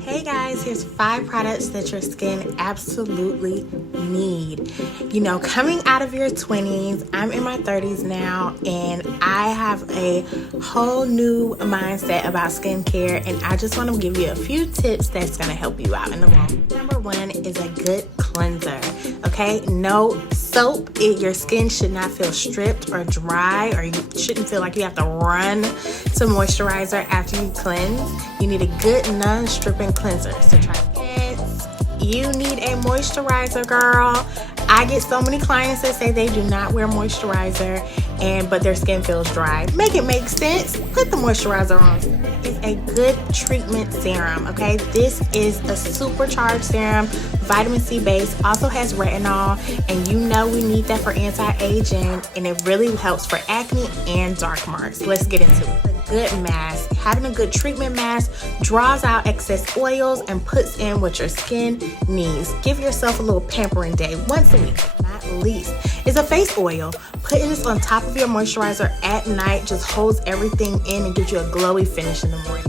Hey guys, here's 5 products that your skin absolutely need. You know, coming out of your 20s, I'm in my 30s now, and I have a whole new mindset about skincare, and I just want to give you a few tips that's going to help you out in the long run. Number 1 is a good cleanser, okay? No soap. Your skin should not feel stripped or dry, or you shouldn't feel like you have to run to moisturizer after you cleanse. You need a good non-stripping cleanser. So try it. You need a moisturizer, girl. I get so many clients that say they do not wear moisturizer but their skin feels dry. Make it make sense. Put the moisturizer on. It's a good treatment serum, okay? This is a supercharged serum, vitamin C base, also has retinol, and you know we need that for anti-aging, and it really helps for acne and dark marks. Let's get into it. A good mask, having a good treatment mask draws out excess oils and puts in what your skin needs. Give yourself a little pampering day once a week. Not least is a face oil. Putting this on top of your moisturizer at night just holds everything in and gives you a glowy finish in the morning.